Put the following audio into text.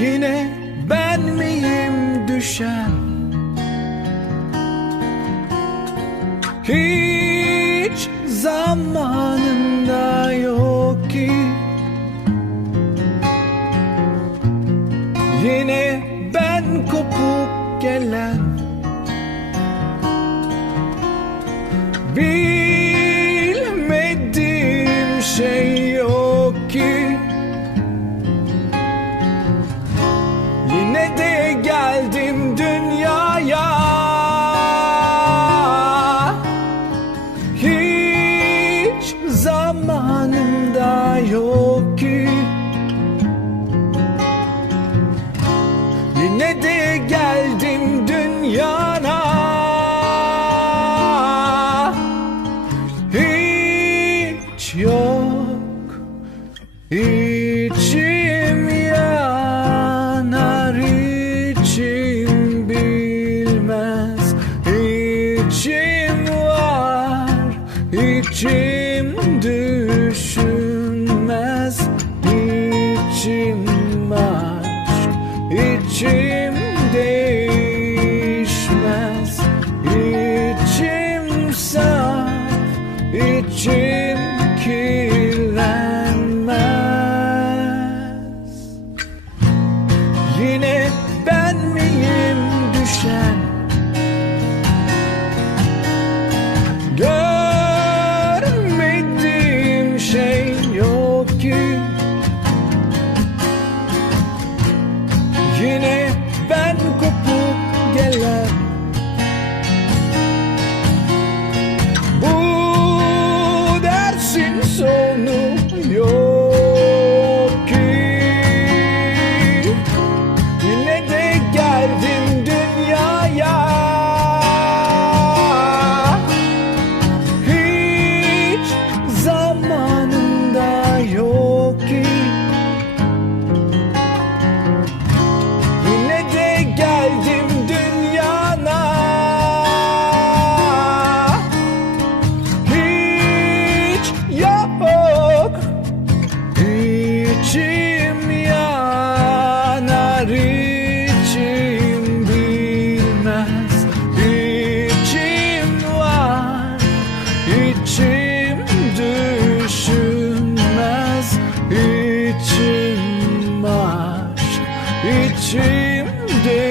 Yine ben miyim düşen? Hiç zamanında yok ki. Yine ben kopup gelen Bilmediğim ne de geldim dünyana. Hiç yok içim yanar içim bilmez. İçim var içim Yine ben kopup gelen Jim Day.